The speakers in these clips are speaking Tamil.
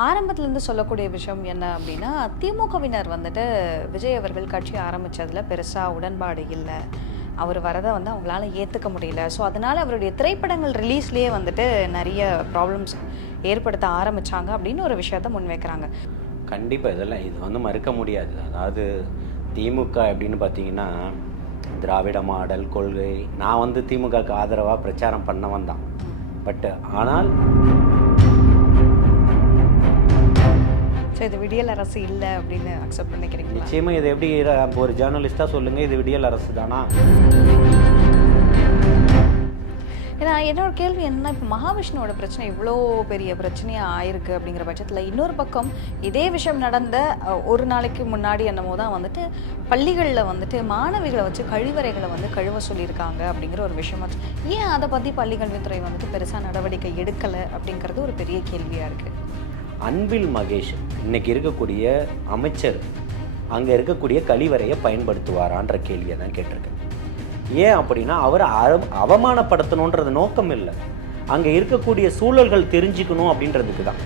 ஆரம்பத்துலேருந்து சொல்லக்கூடிய விஷயம் என்ன அப்படின்னா திமுகவினர் வந்துட்டு விஜய் அவர்கள் கட்சி ஆரம்பித்ததில் பெருசாக உடன்பாடு இல்லை. அவர் வரதை வந்து அவங்களால ஏற்றுக்க முடியல. ஸோ அதனால் அவருடைய திரைப்படங்கள் ரிலீஸ்லேயே வந்துட்டு நிறைய ப்ராப்ளம்ஸ் ஏற்படுத்த ஆரம்பித்தாங்க அப்படின்னு ஒரு விஷயத்த முன்வைக்கிறாங்க கண்டிப்பாக இதெல்லாம் இது வந்து மறுக்க முடியாது. அதாவது திமுக எப்படின்னு பார்த்தீங்கன்னா திராவிட மாடல் கொள்கை. நான் வந்து திமுகவுக்கு ஆதரவாக பிரச்சாரம் பண்ண வந்தான் பட் ஆனால் ஸோ இது விடியல் அரசு இல்லை அப்படின்னு அக்செப்ட் பண்ணிக்கிறீங்களா? நிச்சயமாக இது எப்படி ஒரு ஜேர்னலிஸ்ட்டாக சொல்லுங்கள் இது விடியல் அரசு தானா? ஏன்னா என்னோட கேள்வி என்னன்னா இப்போ மகாவிஷ்ணுவோட பிரச்சனை இவ்வளோ பெரிய பிரச்சனையாக ஆயிருக்கு அப்படிங்கிற பட்சத்தில் இன்னொரு பக்கம் இதே விஷயம் நடந்த ஒரு நாளைக்கு முன்னாடி என்னமோ தான் வந்துட்டு பள்ளிகளில் வந்துட்டு மாணவிகளை வச்சு கழிவறைகளை வந்து கழுவ சொல்லியிருக்காங்க அப்படிங்கிற ஒரு விஷயம் ஏன் அதை பற்றி பள்ளிக்கல்வித்துறை வந்துட்டு பெருசாக நடவடிக்கை எடுக்கலை அப்படிங்கிறது ஒரு பெரிய கேள்வியாக இருக்குது அன்பில் மகேஷ் இன்னைக்கு இருக்கக்கூடிய அமைச்சர் அங்கே இருக்கக்கூடிய கழிவறையை பயன்படுத்துவாரான்ற கேள்வியை தான் கேட்டிருக்கேன். ஏன் அப்படின்னா அவரை அவமானப்படுத்தணுன்றது நோக்கம் இல்லை. அங்கே இருக்கக்கூடிய சூழல்கள் தெரிஞ்சுக்கணும் அப்படின்றதுக்கு தான்.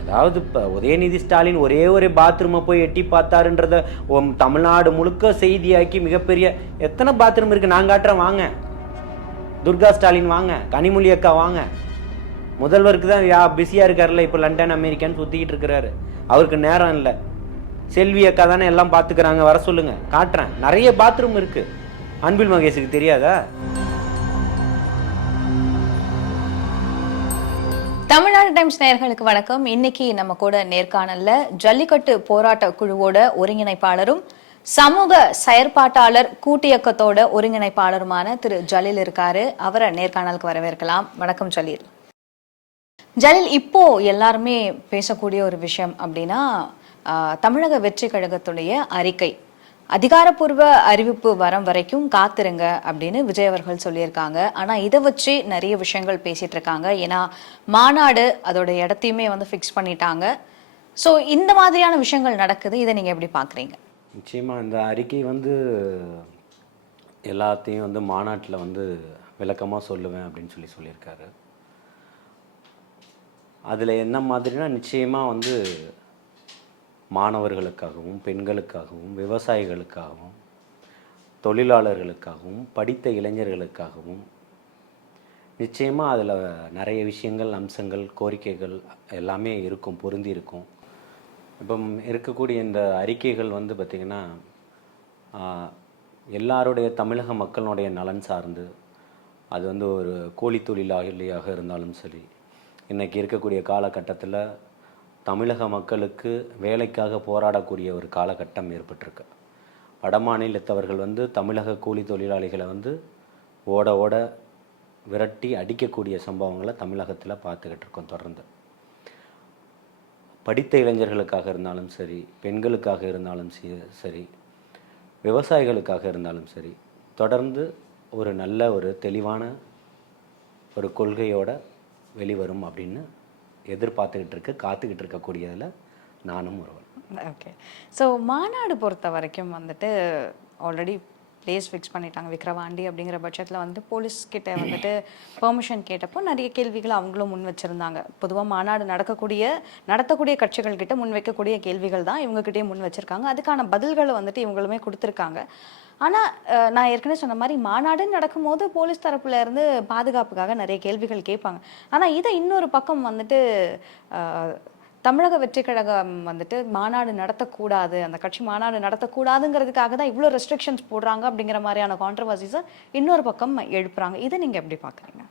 அதாவது இப்போ உதயநிதி ஸ்டாலின் ஒரே ஒரு பாத்ரூமை போய் எட்டி பார்த்தாருன்றத தமிழ்நாடு முழுக்க செய்தியாக்கி மிகப்பெரிய எத்தனை பாத்ரூம் இருக்குது நான் காட்டுறேன் வாங்க. துர்கா ஸ்டாலின் வாங்க கனிமொழி அக்கா வாங்க. முதல்வருக்கு தான் யா பிஸியாக இருக்காருல்ல இப்போ லண்டன் அமெரிக்கான்னு சுற்றிக்கிட்டு இருக்கிறாரு. அவருக்கு நேரம் இல்லை. செல்வி அக்கா தானே எல்லாம் பார்த்துக்கிறாங்க வர சொல்லுங்க. காட்டுறேன். நிறைய பாத்ரூம் இருக்கு. அன்பில் மகேஷுக்கு தெரியாதா? தமிழ்நாடு டைம்ஸ் நேயர்களுக்கு வணக்கம். இன்னைக்கு நம்ம கூட நேர்காணல்ல ஜல்லிக்கட்டு போராட்ட குழுவோட ஒருங்கிணைப்பாளரும் சமூக செயற்பாட்டாளர் கூட்டியக்கத்தோட ஒருங்கிணைப்பாளருமான திரு ஜலீல் இருக்காரு. அவரை நேர்காணலுக்கு வரவேற்கலாம். வணக்கம் ஜலீல். ஜலீல் இப்போ எல்லாருமே பேசக்கூடிய ஒரு விஷயம் அப்படின்னா தமிழக வெற்றி கழகத்துடைய அறிக்கை. அதிகாரப்பூர்வ அறிவிப்பு வரம் வரைக்கும் காத்திருங்க அப்படின்னு விஜய் அவர்கள் சொல்லியிருக்காங்க. ஆனால் இதை வச்சு நிறைய விஷயங்கள் பேசிட்டு இருக்காங்க. ஏன்னா மாநாடு அதோட இடத்தையுமே வந்து ஃபிக்ஸ் பண்ணிட்டாங்க. ஸோ இந்த மாதிரியான விஷயங்கள் நடக்குது. இதை நீங்கள் எப்படி பார்க்குறீங்க நிச்சயமாக இந்த அறிக்கை வந்து எல்லாத்தையும் வந்து மாநாட்டில் வந்து விளக்கமாக சொல்லுவேன் அப்படின்னு சொல்லி சொல்லியிருக்காரு. அதில் என்ன மாதிரினா நிச்சயமாக வந்து மாணவர்களுக்காகவும் பெண்களுக்காகவும் விவசாயிகளுக்காகவும் தொழிலாளர்களுக்காகவும் படித்த இளைஞர்களுக்காகவும் நிச்சயமாக அதில் நிறைய விஷயங்கள் அம்சங்கள் கோரிக்கைகள் எல்லாமே இருக்கும் பொருந்தி இருக்கும். இப்போ இருக்கக்கூடிய இந்த அறிக்கைகள் வந்து பார்த்திங்கன்னா எல்லாருடைய தமிழக மக்களுடைய நலன் சார்ந்து அது வந்து ஒரு கூலி தொழிலாளியாக இருந்தாலும் சரி இன்றைக்கி இருக்கக்கூடிய காலகட்டத்தில் தமிழக மக்களுக்கு வேலைக்காக போராடக்கூடிய ஒரு காலகட்டம் ஏற்பட்டிருக்கு. வடமாநிலத்தவர்கள் வந்து தமிழக கூலி தொழிலாளிகளை வந்து ஓட ஓட விரட்டி அடிக்கக்கூடிய சம்பவங்களை தமிழகத்தில் பார்த்துக்கிட்டு இருக்கோம் தொடர்ந்து. படித்த இளைஞர்களுக்காக இருந்தாலும் சரி பெண்களுக்காக இருந்தாலும் சரி விவசாயிகளுக்காக இருந்தாலும் சரி தொடர்ந்து ஒரு நல்ல ஒரு தெளிவான ஒரு கொள்கையோட வெளிவரும் அப்படின்னு எதிர்பார்த்துக்கிட்டு இருக்கு காத்துக்கிட்டு இருக்கக்கூடியதில் நானும் ஒருவன். ஓகே ஸோ மாநாடு பொறுத்த வரைக்கும் வந்துட்டு ஆல்ரெடி பிளேஸ் ஃபிக்ஸ் பண்ணிட்டாங்க விக்ரவாண்டி அப்படிங்கிற பட்சத்தில் வந்து போலீஸ் கிட்ட வந்துட்டு பெர்மிஷன் கேட்டப்போ நிறைய கேள்விகள் அவங்களும் முன் வச்சுருந்தாங்க. பொதுவாக மாநாடு நடக்கக்கூடிய நடத்தக்கூடிய கட்சிகள் கிட்ட முன் வைக்கக்கூடிய கேள்விகள் தான் இவங்ககிட்டயே முன் வச்சுருக்காங்க. அதுக்கான பதில்களை வந்துட்டு இவங்களுமே கொடுத்துருக்காங்க. ஆனால் நான் ஏற்கனவே சொன்ன மாதிரி மாநாடுன்னு நடக்கும்போது போலீஸ் தரப்புல இருந்து பாதுகாப்புக்காக நிறைய கேள்விகள் கேட்பாங்க. ஆனால் இதை இன்னொரு பக்கம் வந்துட்டு தமிழக வெற்றி கழகம் வந்துட்டு மாநாடு நடத்தக்கூடாது. அந்த கட்சி மாநாடு நடத்தக்கூடாதுங்கிறதுக்காக தான் இவ்வளோ ரெஸ்ட்ரிக்ஷன்ஸ் போடுறாங்க அப்படிங்கிற மாதிரியான கான்ட்ரவர்சிஸை இன்னொரு பக்கம் எழுப்புறாங்க. இதை நீங்கள் எப்படி பார்க்குறீங்க?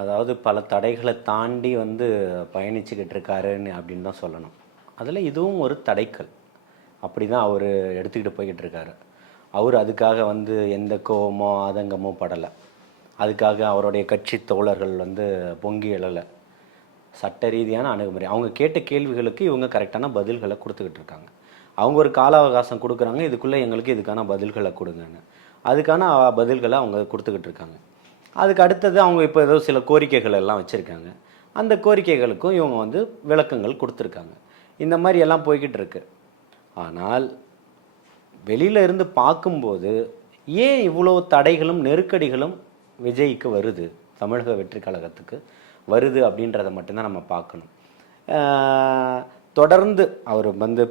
அதாவது பல தடைகளை தாண்டி வந்து பயணிச்சுக்கிட்டு இருக்காருன்னு அப்படின்னு தான் சொல்லணும். அதில் இதுவும் ஒரு தடைக்கல். அப்படி தான் அவர் எடுத்துக்கிட்டு போய்கிட்டு இருக்காரு. அவர் அதுக்காக வந்து எந்த கோபமோ ஆதங்கமோ படலை. அதுக்காக அவருடைய கட்சி தோழர்கள் வந்து பொங்கி எழலை. சட்ட ரீதியான அணுகுமுறை. அவங்க கேட்ட கேள்விகளுக்கு இவங்க கரெக்டான பதில்களை கொடுத்துக்கிட்டு இருக்காங்க. அவங்க ஒரு கால அவகாசம் கொடுக்குறாங்க இதுக்குள்ளே எங்களுக்கு இதுக்கான பதில்களை கொடுங்கன்னு. அதுக்கான பதில்களை அவங்க கொடுத்துக்கிட்டு இருக்காங்க. அதுக்கு அடுத்தது அவங்க இப்போ ஏதோ சில கோரிக்கைகள் எல்லாம் வச்சுருக்காங்க. அந்த கோரிக்கைகளுக்கும் இவங்க வந்து விளக்கங்கள் கொடுத்துருக்காங்க. இந்த மாதிரி எல்லாம் போய்கிட்டு இருக்கு. ஆனால் வெளியில இருந்து பார்க்கும்போது ஏன் இவ்வளோ தடைகளும் நெருக்கடிகளும் விஜய்க்கு வருது? தமிழக வெற்றி கழகத்துக்கு. வருது அப்படின்றத மட்டும்தான் நம்ம பார்க்கணும். தொடர்ந்து அவர் வந்து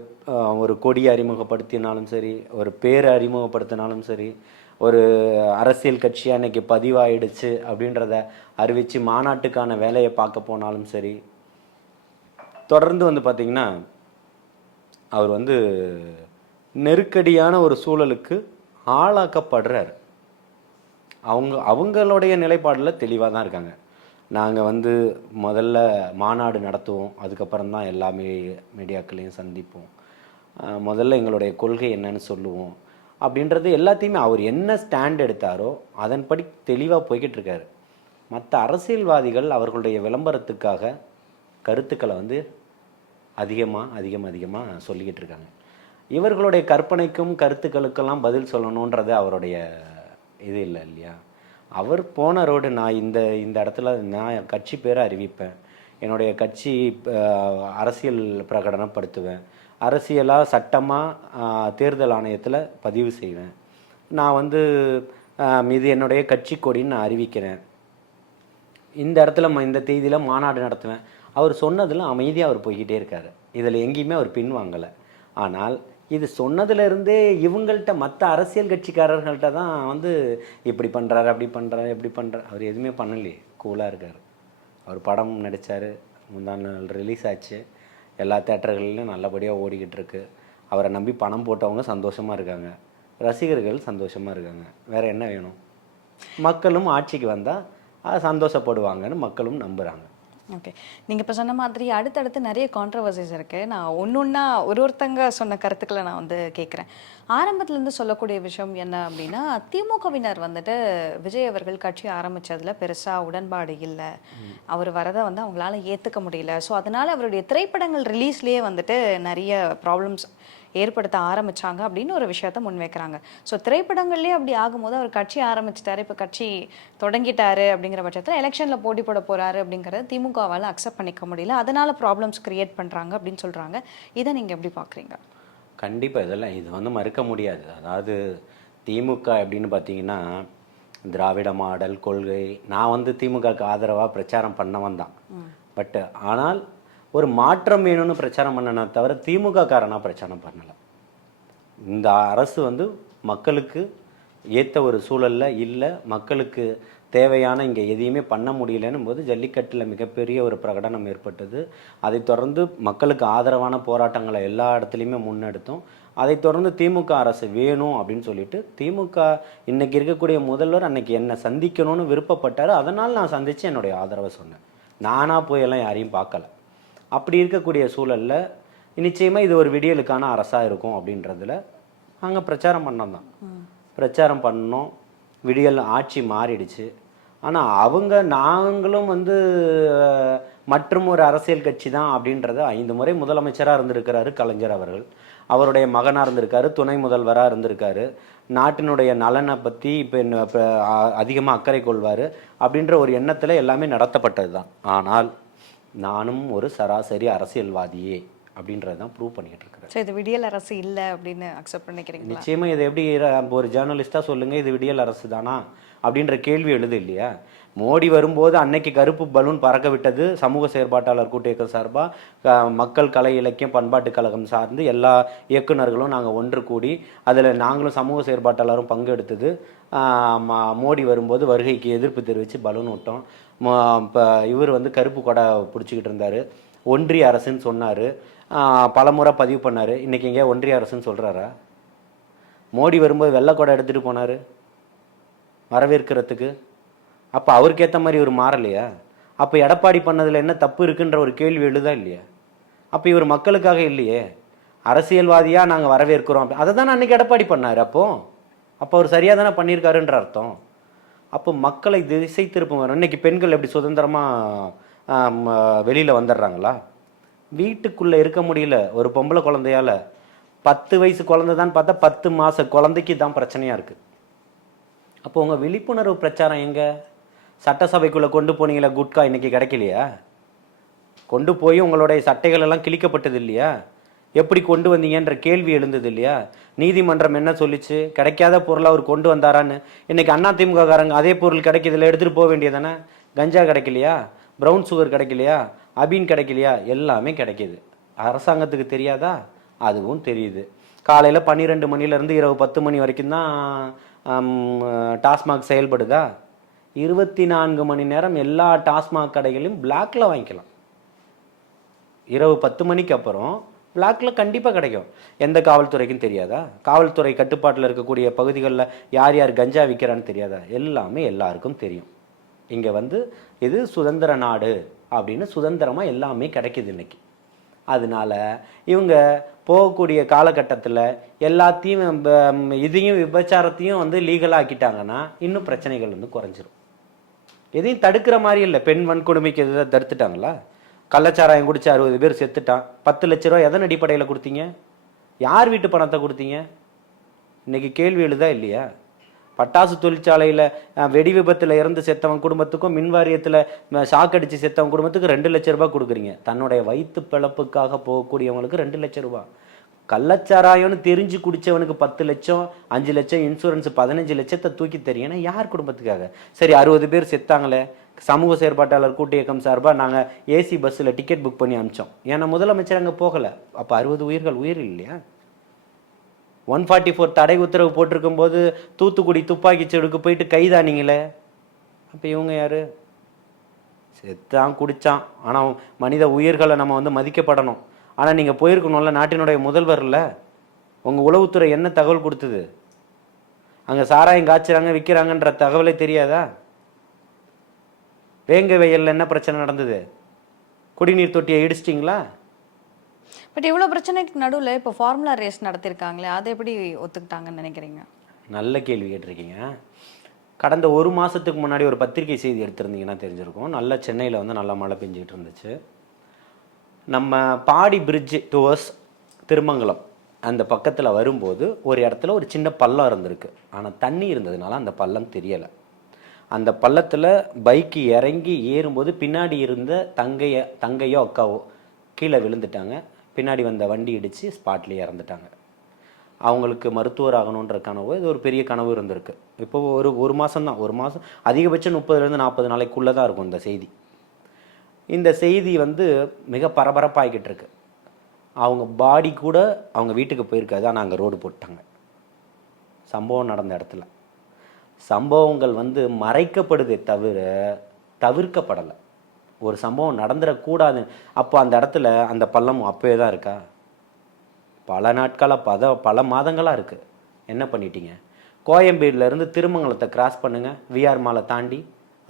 ஒரு கொடியை அறிமுகப்படுத்தினாலும் சரி ஒரு பேரை அறிமுகப்படுத்தினாலும் சரி ஒரு அரசியல் கட்சியாக அன்னைக்கு பதிவாயிடுச்சு அப்படின்றத அறிவித்து மாநாட்டுக்கான வேலையை பார்க்க போனாலும் சரி தொடர்ந்து வந்து பார்த்திங்கன்னா அவர் வந்து நெருக்கடியான ஒரு சூழலுக்கு ஆளாக்கப்படுறார். அவங்க அவங்களுடைய நிலைப்பாடில் தெளிவாக தான் இருக்காங்க. நாங்கள் வந்து முதல்ல மாநாடு நடத்துவோம். அதுக்கப்புறம் தான் எல்லா மீ மீடியாக்களையும் சந்திப்போம். முதல்ல எங்களுடைய கொள்கை என்னன்னு சொல்லுவோம். அப்படின்றது எல்லாத்தையுமே அவர் என்ன ஸ்டாண்ட் எடுத்தாரோ அதன்படி தெளிவாக போய்கிட்டு இருக்காரு. மற்ற அரசியல்வாதிகள் அவர்களுடைய விளம்பரத்துக்காக கருத்துக்களை வந்து அதிகமாக அதிகம் அதிகமாக சொல்லிக்கிட்டு இருக்காங்க. இவர்களுடைய கற்பனைக்கும் கருத்துக்களுக்கெல்லாம் பதில் சொல்லணுன்றது அவருடைய இது இல்லை இல்லையா? அவர் போன ரோடு நான் இந்த இந்த இடத்துல நான் கட்சி பேரை அறிவிப்பேன். என்னுடைய கட்சி அரசியல் பிரகடனப்படுத்துவேன் அரசியலாக சட்டமாக தேர்தல் ஆணையத்தில் பதிவு செய்வேன். நான் வந்து இது என்னுடைய கட்சி கொடின்னு நான் அறிவிக்கிறேன். இந்த இடத்துல ம- இந்த தேதியில் மாநாடு நடத்துவேன். அவர் சொன்னதில் அமைதியாக அவர் போய்கிட்டே இருக்காரு. இதில் எங்கேயுமே அவர் பின்வாங்கலை. ஆனால் இது சொன்னதுலேருந்தே இவங்கள்ட்ட மற்ற அரசியல் கட்சிக்காரர்கள்ட்ட தான் வந்து இப்படி பண்ணுறாரு அப்படி பண்ணுறாரு இப்படி பண்ணுறாரு அவர் எதுவுமே பண்ணலையே. கூலாக இருக்கார். அவர் படம் நடித்தார் முந்தா நாள் ரிலீஸ் ஆச்சு. எல்லா தேட்டர்கள்லையும் நல்லபடியாக ஓடிக்கிட்டு இருக்கு. அவரை நம்பி பணம் போட்டவங்க சந்தோஷமாக இருக்காங்க. ரசிகர்கள் சந்தோஷமாக இருக்காங்க. வேறு என்ன வேணும்? மக்களும் ஆட்சிக்கு வந்தால் சந்தோஷப்படுவாங்கன்னு மக்களும் நம்புகிறாங்க ஓகே நீங்கள் இப்போ சொன்ன மாதிரி அடுத்தடுத்து நிறைய கான்ட்ரவர்சிஸ் இருக்குது நான் ஒன்று ஒன்றா ஒரு ஒருத்தங்க சொன்ன கருத்துக்களை நான் வந்து கேட்குறேன் ஆரம்பத்துலேருந்து சொல்லக்கூடிய விஷயம் என்ன அப்படின்னா திமுகவினர் வந்துட்டு விஜய் அவர்கள் கட்சி ஆரம்பிச்சதுல பெருசாக உடன்பாடு இல்லை. அவர் வரதை வந்து அவங்களால ஏற்றுக்க முடியல. ஸோ அதனால அவருடைய திரைப்படங்கள் ரிலீஸ்லேயே வந்துட்டு நிறைய ப்ராப்ளம்ஸ் ஏற்படுத்த ஆரம்பிச்சாங்க அப்படின்னு ஒரு விஷயத்த முன்வைக்கிறாங்க. ஸோ திரைப்படங்கள்லேயே அப்படி ஆகும்போது அவர் கட்சி ஆரம்பிச்சிட்டாரு. இப்போ கட்சி தொடங்கிட்டாரு அப்படிங்கிற பட்சத்தில் எலெக்ஷனில் போட்டி போட போறாரு அப்படிங்கிறத திமுகவால் அக்செப்ட் பண்ணிக்க முடியல. அதனால ப்ராப்ளம்ஸ் கிரியேட் பண்ணுறாங்க அப்படின்னு சொல்கிறாங்க இதை நீங்கள் எப்படி பார்க்குறீங்க கண்டிப்பாக இதெல்லாம் இது வந்து மறுக்க முடியாது. அதாவது திமுக எப்படின்னு பார்த்தீங்கன்னா திராவிட மாடல் கொள்கை நான் வந்து திமுகவுக்கு ஆதரவாக பிரச்சாரம் பண்ணவன் தான். பட் ஆனால் ஒரு மாற்றம் வேணும்னு பிரச்சாரம் பண்ணனே தவிர திமுக காரனாக பிரச்சாரம் பண்ணலை. இந்த அரசு வந்து மக்களுக்கு ஏற்ற ஒரு சூழலில் இல்லை மக்களுக்கு தேவையான இங்கே எதையுமே பண்ண முடியலன்னும் போது ஜல்லிக்கட்டில் மிகப்பெரிய ஒரு பிரகடனம் ஏற்பட்டது. அதைத் தொடர்ந்து மக்களுக்கு ஆதரவான போராட்டங்களை எல்லா இடத்துலையுமே முன்னெடுத்தோம். அதைத் தொடர்ந்து திமுக அரசு வேணும் அப்படின்னு சொல்லிட்டு திமுக இன்றைக்கி இருக்கக்கூடிய முதல்வர் அன்னைக்கு என்னை சந்திக்கணும்னு விருப்பப்பட்டார். அதனால் நான் சந்தித்து என்னுடைய ஆதரவை சொன்னேன். நானாக போயெல்லாம் யாரையும் பார்க்கல. அப்படி இருக்கக்கூடிய சூழல்ல நிச்சயமாக இது ஒரு விடியலுக்கான அரசாக இருக்கும் அப்படின்றதுல நாங்கள் பிரச்சாரம் பண்ணோம் தான். பிரச்சாரம் பண்ணோம். விடியல் ஆட்சி மாறிடுச்சு. ஆனால் அவங்க நாங்களும் வந்து மற்றும் ஒரு அரசியல் கட்சி தான் அப்படின்றத ஐந்து முறை முதலமைச்சராக இருந்திருக்கிறாரு கலைஞர் அவர்கள். அவருடைய மகனாக இருந்திருக்காரு துணை முதல்வராக இருந்திருக்காரு. நாட்டினுடைய நலனை பற்றி இப்போ இப்போ அதிகமாக அக்கறை கொள்வார் அப்படின்ற ஒரு எண்ணத்தில் எல்லாமே நடத்தப்பட்டது தான் ஆனால் நானும் ஒரு சராசரி அரசியல்வாதியே அப்படின்றத தான் ப்ரூவ் பண்ணிக்கிட்டு இருக்கிறேன் ஸோ இது விடியல் அரசு இல்லை அப்படின்னு அக்செப்ட் பண்ணிக்கிறீங்களா? நிச்சயமா இது எப்படி ஒரு ஜேர்னலிஸ்டா சொல்லுங்க இது விடியல் அரசு தானா? அப்படின்ற கேள்வி எழுது இல்லையா? மோடி வரும்போது அன்னைக்கு கருப்பு பலூன் பறக்க விட்டது சமூக செயற்பாட்டாளர் கூட்டு இயக்கம் சார்பாக மக்கள் கலை இலக்கியம் பண்பாட்டு கழகம் சார்ந்து எல்லா இயக்குனர்களும் நாங்கள் ஒன்று கூடி அதில் நாங்களும் சமூக செயற்பாட்டாளரும் பங்கெடுத்தது மோடி வரும்போது வருகைக்கு எதிர்ப்பு தெரிவித்து பலூன் விட்டோம் இப்போ இவர் வந்து கருப்பு கொடை பிடிச்சிக்கிட்டு இருந்தார். ஒன்றிய அரசுன்னு சொன்னார். பல முறை பதிவு பண்ணார். இன்றைக்கி எங்கேயா ஒன்றிய அரசுன்னு சொல்கிறாரா மோடி வரும்போது வெள்ளைக்கொடை எடுத்துகிட்டு போனார். வரவேற்கிறதுக்கு. அப்போ அவருக்கு ஏற்ற மாதிரி இவர் மாறலையா? அப்போ எடப்பாடி பண்ணதில் என்ன தப்பு இருக்குன்ற ஒரு கேள்வி எழுதா இல்லையா? அப்போ இவர் மக்களுக்காக இல்லையே. அரசியல்வாதியாக நாங்கள் வரவேற்கிறோம். அப்படி அதை தானே அன்றைக்கி எடப்பாடி பண்ணார் அப்போது அப்போ அவர் சரியாக தானே பண்ணியிருக்காருன்ற அர்த்தம். அப்போ மக்களை திசை திருப்பும் இன்னைக்கு பெண்கள் எப்படி சுதந்திரமாக வெளியில் வந்துடுறாங்களா? வீட்டுக்குள்ளே இருக்க முடியல. ஒரு பொம்பளை குழந்தையால பத்து வயசு குழந்தை தான் பார்த்தா பத்து மாத குழந்தைக்கு தான் பிரச்சனையாக இருக்குது அப்போ உங்கள் விழிப்புணர்வு பிரச்சாரம் எங்கே? சட்டசபைக்குள்ளே கொண்டு போனீங்களா குட்கா இன்றைக்கி கிடைக்கலையா? கொண்டு போய் உங்களுடைய சட்டைகள் எல்லாம் கிழிக்கப்பட்டது இல்லையா? எப்படி கொண்டு வந்தீங்கன்ற கேள்வி எழுந்தது இல்லையா? நீதிமன்றம் என்ன சொல்லிச்சு? கிடைக்காத பொருளை அவர் கொண்டு வந்தாரான்னு. இன்னைக்கு அண்ணா திமுககாரங்க அதே பொருள் கிடைக்கிறதுல எடுத்துகிட்டு போக வேண்டியதானே? கஞ்சா கிடைக்கலையா? ப்ரௌன் சுகர் கிடைக்கலையா? அபின் கிடைக்கலையா? எல்லாமே கிடைக்கிது. அரசாங்கத்துக்கு தெரியாதா? அதுவும் தெரியுது. காலையில் பன்னிரெண்டு மணிலேருந்து இரவு பத்து மணி வரைக்கும் தான் டாஸ்மாக் செயல்படுதா? இருபத்தி நான்கு மணி நேரம் எல்லா டாஸ்மாக் கடைகளையும் பிளாக்ல வாங்கிக்கலாம். இரவு பத்து மணிக்கு அப்புறம் பிளாக்ல கண்டிப்பாக கிடைக்கும். எந்த காவல்துறைக்கும் தெரியாதா? காவல்துறை கட்டுப்பாட்டில் இருக்கக்கூடிய பகுதிகளில் யார் யார் கஞ்சா விற்கிறான்னு தெரியாதா? எல்லாமே எல்லாருக்கும் தெரியும். இங்கே வந்து இது சுதந்திர நாடு அப்படின்னு சுதந்திரமாக எல்லாமே கிடைக்குது இன்னைக்கு. அதனால இவங்க போகக்கூடிய காலகட்டத்தில் எல்லாத்தையும் இதையும் விபச்சாரத்தையும் வந்து லீகலாக ஆக்கிட்டாங்கன்னா இன்னும் பிரச்சனைகள் வந்து குறைஞ்சிரும். எதையும் தடுக்கிற மாதிரி இல்லை. பெண் வன்கொடுமைக்கு எதாவது தடுத்துட்டாங்களா? கள்ளச்சாராயம் குடிச்சு அறுபது பேர் செத்துட்டான். பத்து லட்ச ரூபா எதன் அடிப்படையில் கொடுத்தீங்க? யார் வீட்டு பணத்தை கொடுத்தீங்க? இன்னைக்கு கேள்வி எழுதா இல்லையா? பட்டாசு தொழிற்சாலையில் வெடி விபத்தில் இறந்து செத்தவன் குடும்பத்துக்கும் மின் வாரியத்தில் ஷாக் அடித்து செத்தவன் குடும்பத்துக்கு ரெண்டு லட்ச ரூபா கொடுக்குறீங்க. தன்னுடைய வயிற்று பிழப்புக்காக போகக்கூடியவங்களுக்கு ரெண்டு லட்ச ரூபா கள்ளச்சாராயம்னு தெரிஞ்சு குடித்தவனுக்கு பத்து லட்சம் அஞ்சு லட்சம் இன்சூரன்ஸ் பதினஞ்சு லட்சத்தை தூக்கி தெரியும்னா யார் குடும்பத்துக்காக? சரி அறுபது பேர் செத்தாங்களே. சமூக செயற்பாட்டாளர் கூட்டு இயக்கம் சார்பாக நாங்கள் ஏசி பஸ்ஸில் டிக்கெட் புக் பண்ணி அமிச்சோம். ஏன்னா முதலமைச்சர் அங்கே போகலை. அப்போ அறுபது உயிர்கள் உயிர் இல்லையா? ஒன் ஃபார்ட்டி ஃபோர் தடை உத்தரவு போட்டிருக்கும் போது தூத்துக்குடி துப்பாக்கி செடுக்கு போயிட்டு கைதானீங்களே? அப்போ இவங்க யார்? செத்தான் குடிச்சான். ஆனால் மனித உயிர்களை நம்ம வந்து மதிக்கப்படணும். ஆனால் நீங்கள் போயிருக்கணும்ல நாட்டினுடைய முதல்வர்ல. உங்கள் உளவுத்துறை என்ன தகவல் கொடுத்தது? அங்கே சாராயம் காய்ச்சுறாங்க விற்கிறாங்கன்ற தகவலே தெரியாதா? வேங்க வயல்ல என்ன பிரச்சனை நடந்தது? குடிநீர் தொட்டியை இடிச்சிட்டிங்களா? பட் இவ்வளோ பிரச்சனைக்கு நடுவில் இப்போ ஃபார்முலா ரேஸ் நடத்திருக்காங்களே அதை எப்படி ஒத்துக்கிட்டாங்கன்னு நினைக்கிறீங்க? நல்ல கேள்வி கேட்டிருக்கீங்க. கடந்த ஒரு மாதத்துக்கு முன்னாடி ஒரு பத்திரிகை செய்தி எடுத்திருந்தீங்கன்னா தெரிஞ்சிருக்கும். நல்ல சென்னையில் வந்து நல்லா மழை பெஞ்சிட்டு இருந்துச்சு. நம்ம பாடி பிரிட்ஜ் டுவர்ஸ் திருமங்கலம் அந்த பக்கத்தில் வரும்போது ஒரு இடத்துல ஒரு சின்ன பள்ளம் இருந்திருக்கு. ஆனால் தண்ணி இருந்ததுனால அந்த பள்ளம் தெரியலை. அந்த பள்ளத்தில் பைக்கு இறங்கி ஏறும்போது பின்னாடி இருந்த தங்கைய தங்கையோ அக்காவோ கீழே விழுந்துட்டாங்க. பின்னாடி வந்த வண்டி இடித்து ஸ்பாட்லேயே இறந்துட்டாங்க. அவங்களுக்கு மருத்துவர் ஆகணுன்ற கனவு இது ஒரு பெரிய கனவு இருந்திருக்கு. இப்போ ஒரு ஒரு மாதம் தான் ஒரு மாதம் அதிகபட்சம் முப்பதுலேருந்து நாற்பது நாளைக்குள்ளே தான் இருக்கும் இந்த செய்தி. இந்த செய்தி வந்து மிக பரபரப்பாகிக்கிட்டு இருக்கு அவங்க பாடி கூட அவங்க வீட்டுக்கு போயிருக்காது. ஆனால் அங்கே ரோடு போட்டாங்க. சம்பவம் நடந்த இடத்துல. சம்பவங்கள் வந்து மறைக்கப்படுதே தவிர தவிர்க்கப்படலை. ஒரு சம்பவம் நடந்துடக்கூடாது. அப்போ அந்த இடத்துல அந்த பள்ளம் அப்போயே தான் இருக்கா? பல நாட்களாக பத பல மாதங்களாக இருக்குது என்ன பண்ணிட்டீங்க? கோயம்பேடுலேருந்து திருமங்கலத்தை கிராஸ் பண்ணுங்கள் விஆர் மாலை தாண்டி.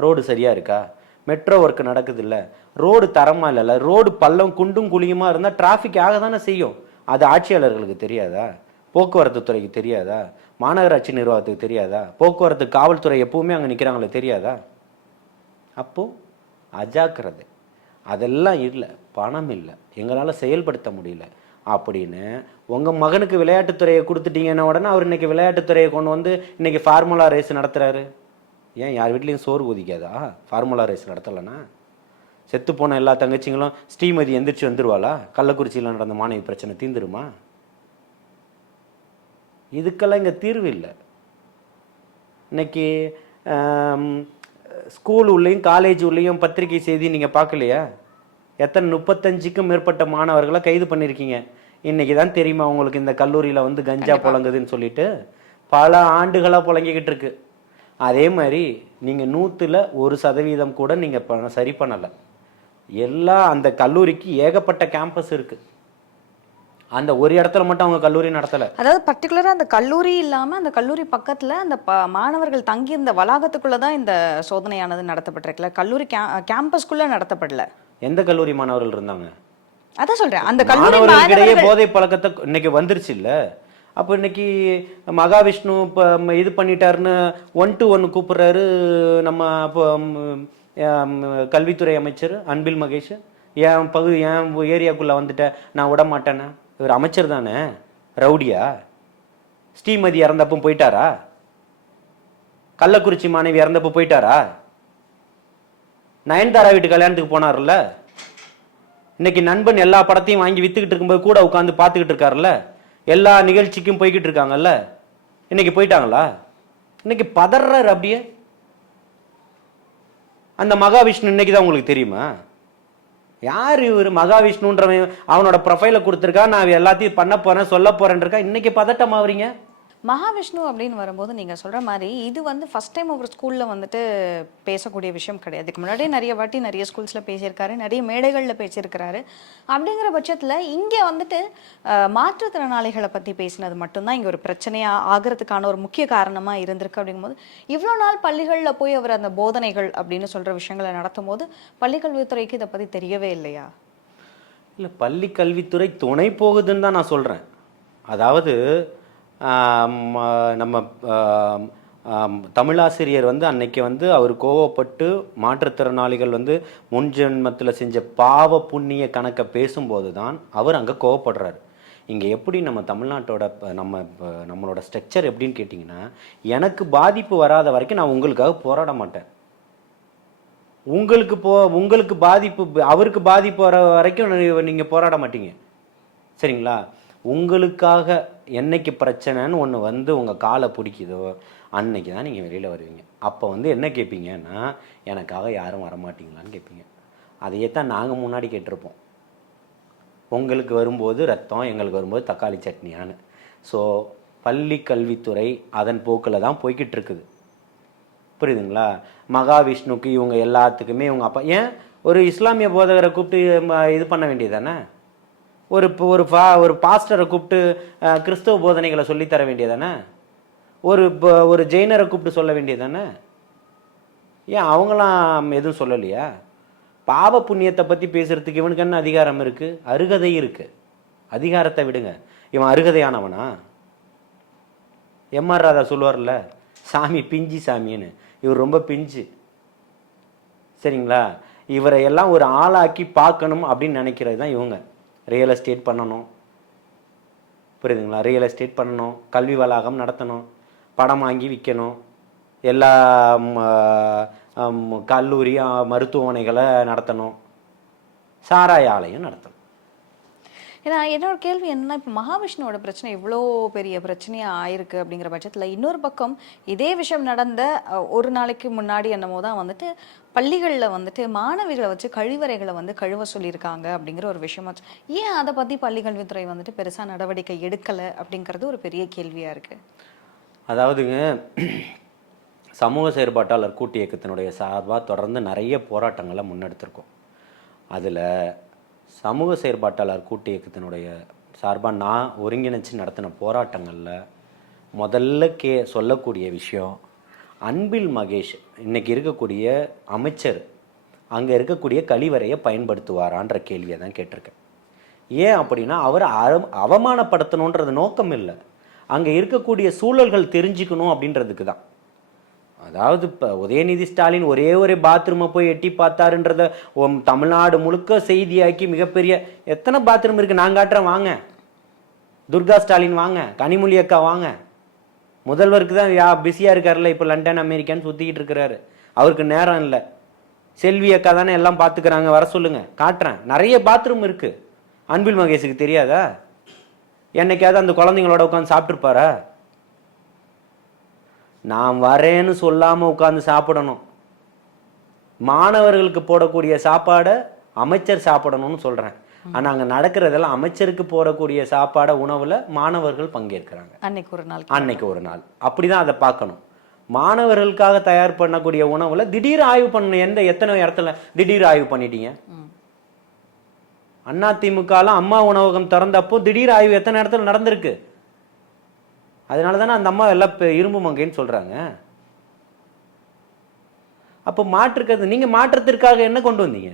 ரோடு சரியாக இருக்கா? மெட்ரோ ஒர்க் நடக்குது இல்லை ரோடு தரமாக இல்லைல்ல ரோடு பள்ளம் குண்டும் குழியுமாக இருந்தால் டிராஃபிக் ஆக தானே செய்யும். அது ஆட்சியாளர்களுக்கு தெரியாதா? போக்குவரத்து துறைக்கு தெரியாதா? மாநகராட்சி நிர்வாகத்துக்கு தெரியாதா? போக்குவரத்து காவல்துறை எப்பவுமே அங்கே நிற்கிறாங்களே தெரியாதா? அப்போது அஜாக்கிரதை. அதெல்லாம் இல்லை பணம் இல்லை. எங்களால் செயல்படுத்த முடியல. அப்படின்னு உங்கள் மகனுக்கு விளையாட்டுத்துறையை கொடுத்துட்டீங்கன்னா உடனே அவர் இன்றைக்கி விளையாட்டுத்துறையை கொண்டு வந்து இன்றைக்கி ஃபார்முலா ரேஸ் நடத்துகிறாரு ஏன் யார் வீட்லேயும் சோறு ஒதிக்காதா ஃபார்முலா ரேஸ் நடத்தலைன்னா? செத்து போன எல்லா தங்கச்சிங்களும் ஸ்ரீமதி எந்திரிச்சு வந்துருவாளா? கள்ளக்குறிச்சியில் நடந்த மாணவி பிரச்சனை தீந்துருமா? இதுக்கெல்லாம் இங்கே தீர்வு இல்லை. இன்னைக்கு ஸ்கூல் உள்ளேயும் காலேஜ் உள்ளேயும் பத்திரிகை செய்தி நீங்கள் பார்க்கலையா? எத்தனை முப்பத்தஞ்சுக்கும் மேற்பட்ட மாணவர்களை கைது பண்ணியிருக்கீங்க? இன்னைக்கு தான் தெரியுமா உங்களுக்கு இந்த கல்லூரியில் வந்து கஞ்சா புழங்குதுன்னு சொல்லிட்டு? பல ஆண்டுகளாக புழங்கிக்கிட்டு இருக்கு. அதே மாதிரி நீங்கள் நூற்றில் ஒரு சதவீதம் கூட நீங்கள் ப சரி பண்ணலை. எல்லா அந்த கல்லூரிக்கு ஏகப்பட்ட கேம்பஸ் இருக்குது அந்த ஒரு இடத்துல மட்டும் அவங்க கல்லூரி நடத்தலை. அதாவது பர்டிகுலராக அந்த கல்லூரி இல்லாமல் அந்த கல்லூரி பக்கத்தில் அந்த மாணவர்கள் தங்கியிருந்த வளாகத்துக்குள்ளே தான் இந்த சோதனையானது நடத்தப்பட்டிருக்குல்ல கல்லூரி கே கேம்பஸ்குள்ளே நடத்தப்படல. எந்த கல்லூரி மாணவர்கள் இருந்தாங்க? அதான் சொல்கிறேன் அந்த கல்லூரி போதை பழக்கத்தை இன்னைக்கு வந்துருச்சு இல்ல? அப்போ இன்னைக்கு மகாவிஷ்ணு இப்போ இது பண்ணிட்டாருன்னு ஒன் டு ஒன் கூப்பிட்றாரு நம்ம இப்போ கல்வித்துறை அமைச்சர் அன்பில் மகேஷ். என் பகுதி என் ஏரியாக்குள்ளே வந்துட்டேன் நான் விட மாட்டேனே. இவர் அமைச்சர் தானே. ரவுடியா? ஸ்ரீமதி இறந்தப்போ போயிட்டாரா? கள்ளக்குறிச்சி மாணவி இறந்தப்போ போயிட்டாரா? நயன்தாரா வீட்டு கல்யாணத்துக்கு போனார்ல இன்னைக்கு நண்பன் எல்லா படத்தையும் வாங்கி வித்துக்கிட்டு இருக்கும்போது கூட உட்காந்து பார்த்துக்கிட்டு இருக்காருல்ல? எல்லா நிகழ்ச்சிக்கும் போய்கிட்டு இருக்காங்கல்ல? இன்னைக்கு போயிட்டாங்களா? இன்னைக்கு பதறாரு அப்படியே. அந்த மகாவிஷ்ணு இன்னைக்கு தான் உங்களுக்கு தெரியுமா? யார் இவர்? மகாவிஷ்ணுன்றவன் அவனோட ப்ரொஃபைலை கொடுத்துருக்கா நான் எல்லாத்தையும் பண்ண போறேன் சொல்ல இருக்கா? இன்னைக்கு பதட்டம் ஆவறீங்க மகாவிஷ்ணு அப்படின்னு வரும்போது நீங்கள் சொல்கிற மாதிரி இது வந்து ஃபஸ்ட் டைம் ஒரு ஸ்கூலில் வந்துட்டு பேசக்கூடிய விஷயம் கிடையாது. இதுக்கு முன்னாடியே நிறைய வாட்டி நிறைய ஸ்கூல்ஸில் பேசியிருக்காரு நிறைய மேடைகளில் பேசியிருக்கிறாரு. அப்படிங்கிற பட்சத்தில் இங்கே வந்துட்டு மாற்றுத்திறனாளிகளை பற்றி பேசினது மட்டும்தான் இங்கே ஒரு பிரச்சனையாக ஆகிறதுக்கான ஒரு முக்கிய காரணமாக இருந்திருக்கு அப்படிங்கும்போது இவ்வளோ நாள் பள்ளிகளில் போய் அவர் அந்த போதனைகள் அப்படின்னு சொல்கிற விஷயங்களை நடத்தும் போது பள்ளிக்கல்வித்துறைக்கு இதை பற்றி தெரியவே இல்லையா? இல்லை பள்ளி கல்வித்துறை துணை போகுதுன்னு தான் நான் சொல்கிறேன் அதாவது நம்ம தமிழாசிரியர் வந்து அன்னைக்கு வந்து அவர் கோவப்பட்டு மாற்றுத்திறனாளிகள் வந்து முன் ஜென்மத்தில் செஞ்ச பாவ புண்ணிய கணக்கை பேசும்போது தான் அவர் அங்கே கோவப்படுறாரு. இங்கே எப்படி நம்ம தமிழ்நாட்டோட நம்ம நம்மளோட ஸ்ட்ரக்சர் எப்படின்னு கேட்டிங்கன்னா எனக்கு பாதிப்பு வராத வரைக்கும் நான் உங்களுக்காக போராட மாட்டேன். உங்களுக்கு போ உங்களுக்கு பாதிப்பு அவருக்கு பாதிப்பு வர வரைக்கும் நீ- போராட மாட்டீங்க. சரிங்களா? உங்களுக்காக என்னைக்கு பிரச்சனைன்னு ஒன்று வந்து உங்கள் காலை பிடிக்குதோ அன்னைக்கு தான் நீங்கள் வெளியில் வருவீங்க. அப்போ வந்து என்ன கேட்பீங்கன்னா எனக்காக யாரும் வரமாட்டீங்களான்னு கேட்பீங்க அதையே தான் நாங்கள் முன்னாடி கேட்டிருப்போம். உங்களுக்கு வரும்போது ரத்தம் எங்களுக்கு வரும்போது தக்காளி சட்னியான்னு. ஸோ பள்ளி கல்வித்துறை அதன் போக்கில் தான் போய்கிட்டு இருக்குது புரியுதுங்களா? மகாவிஷ்ணுக்கு இவங்க எல்லாத்துக்குமே இவங்க அப்பா ஏன்? ஒரு இஸ்லாமிய போதகரை கூப்பிட்டு இது பண்ண வேண்டியதானே ஒரு ஒரு பா ஒரு பாஸ்டரை கூப்பிட்டு கிறிஸ்தவ போதனைகளை சொல்லித் தர வேண்டியதானே? ஒரு இப்போ ஒரு ஜெயினரை கூப்பிட்டு சொல்ல வேண்டியதானே? ஏன் அவங்களாம் எதுவும் சொல்லலையா? பாவ புண்ணியத்தை பற்றி பேசுகிறதுக்கு இவனுக்கு என்ன அதிகாரம் இருக்குது அருகதை இருக்குது அதிகாரத்தை விடுங்க. இவன் அருகதையானவனா? எம்ஆர் ராதா சொல்லுவார்ல சாமி பிஞ்சி சாமின்னு. இவர் ரொம்ப பிஞ்சு. சரிங்களா? இவரை எல்லாம் ஒரு ஆளாக்கி பார்க்கணும் அப்படின்னு நினைக்கிறது தான் இவங்க. ரியல் எஸ்டேட் பண்ணணும். புரியுதுங்களா? ரியல் எஸ்டேட் பண்ணணும். கல்வி வளாகம் நடத்தணும். படம் வாங்கி விற்கணும் எல்லா கல்லூரி மருத்துவமனைகளை நடத்தணும். சாராய ஆலையும் நடத்தணும். ஏன்னா என்னோட கேள்வி என்னன்னா இப்போ மகாவிஷ்ணுவோட பிரச்சனை இவ்வளோ பெரிய பிரச்சனையாக ஆயிருக்கு அப்படிங்கிற பட்சத்தில் இன்னொரு பக்கம் இதே விஷயம் நடந்த ஒரு நாளைக்கு முன்னாடி என்னமோ தான் வந்துட்டு பள்ளிகளில் வந்துட்டு மாணவிகளை வச்சு கழிவறைகளை வந்து கழுவ சொல்லியிருக்காங்க அப்படிங்கிற ஒரு விஷயமாச்சு ஏன் அதை பற்றி பள்ளிக்கல்வித்துறை வந்துட்டு பெருசாக நடவடிக்கை எடுக்கலை அப்படிங்கிறது ஒரு பெரிய கேள்வியாக இருக்குது அதாவதுங்க சமூக செயற்பாட்டாளர் கூட்டு இயக்கத்தினுடைய சார்பாக தொடர்ந்து நிறைய போராட்டங்களை முன்னெடுத்திருக்கோம். அதில் சமூக செயற்பாட்டாளர் கூட்டு இயக்கத்தினுடைய சார்பாக நான் ஒருங்கிணைச்சு நடத்தின போராட்டங்களில் முதல்ல கே சொல்லக்கூடிய விஷயம் அன்பில் மகேஷ் இன்றைக்கி இருக்கக்கூடிய அமைச்சர் அங்கே இருக்கக்கூடிய கழிவறையை பயன்படுத்துவாரான்ற கேள்வியை தான் கேட்டிருக்கேன். ஏன் அப்படின்னா அவரை அ அவமானப்படுத்தணுன்றது நோக்கம் இல்லை. அங்கே இருக்கக்கூடிய சூழல்கள் தெரிஞ்சுக்கணும் அப்படின்றதுக்கு தான். அதாவது இப்போ உதயநிதி ஸ்டாலின் ஒரே ஒரு பாத்ரூமை போய் எட்டி பார்த்தாருன்றத உம் தமிழ்நாடு முழுக்க செய்தியாக்கி மிகப்பெரிய எத்தனை பாத்ரூம் இருக்கு? நான் காட்டுறேன் வாங்க. துர்கா ஸ்டாலின் வாங்க. கனிமொழி அக்கா வாங்க. முதல்வருக்கு தான் யா பிஸியாக இருக்கார்ல இப்போ லண்டன் அமெரிக்கான்னு சுற்றிக்கிட்டு இருக்கிறாரு. அவருக்கு நேரம் இல்லை. செல்வி அக்கா தானே எல்லாம் பார்த்துக்கிறாங்க வர சொல்லுங்க. காட்டுறேன். நிறைய பாத்ரூம் இருக்குது அன்பில் மகேஷுக்கு தெரியாதா? என்னைக்காவது அந்த குழந்தைங்களோட உட்காந்து சாப்பிட்ருப்பாரா நான் வரேன்னு சொல்லாம உட்காந்து சாப்பிடணும். மாணவர்களுக்கு போடக்கூடிய சாப்பாடை அமைச்சர் சாப்பிடணும்னு சொல்றேன். ஆனா அங்க நடக்கிறதெல்லாம் அமைச்சருக்கு போடக்கூடிய சாப்பாடை உணவுல மாணவர்கள் பங்கேற்கிறாங்க. அன்னைக்கு ஒரு நாள். அன்னைக்கு ஒரு நாள். அப்படிதான் அதை பார்க்கணும். மாணவர்களுக்காக தயார் பண்ணக்கூடிய உணவுல திடீர் ஆய்வு பண்ண எந்த எத்தனை இடத்துல திடீர் ஆய்வு பண்ணிட்டீங்க? ம். அண்ணா திமுகலாம் அம்மா உணவகம் திறந்தப்போ திடீர் ஆய்வு எத்தனை இடத்துல நடந்திருக்கு? அதனால தானே அந்த அம்மா எல்லாம் இரும்பு மங்கைன்னு சொல்கிறாங்க அப்போ மாற்றுக்கிறது நீங்கள் மாற்றத்திற்காக என்ன கொண்டு வந்தீங்க?